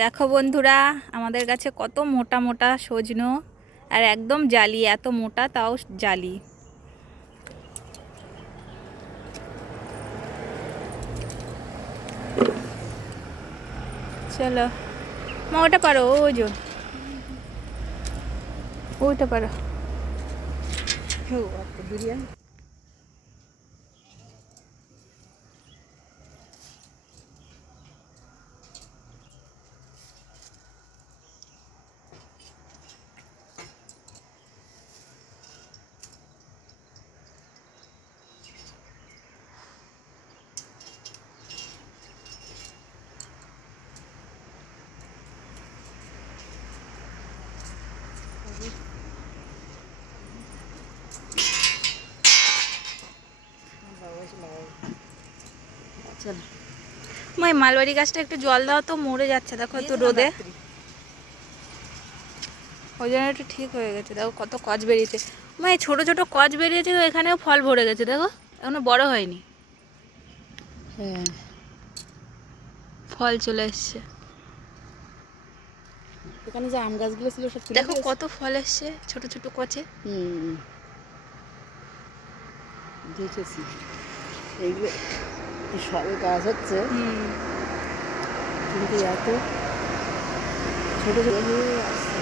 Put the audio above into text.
দেখো বন্ধুরা, আমাদের কাছে কত মোটা মোটা সজনো, আর একদম জালি, এত মোটা তাও জালি। চলো মা, ওটা পারো, ওই যে ওইটা পারো। বিরিয়ানি মা, এই মালবাড়ি গাছটা একটু জল দাও তো, মরে যাচ্ছে দেখো তো রোদে। ওই জন্য একটু ঠিক হয়ে গেছে, দেখো কত কচ বেরিয়েছে। মা, এই ছোটো ছোটো কচ বেরিয়েছে তো, এখানেও ফল ভরে গেছে দেখো, এখনো বড় হয়নি। হ্যাঁ, ফল চলে এসছে। এখানে যে আম গাছগুলো ছিল সব দেখো কত ফল এসছে ছোট ছোট কচে। দেখেছি এইগুলো সবে গাছ হচ্ছে, কিন্তু এত ছোট ছোট হয়ে আসছে।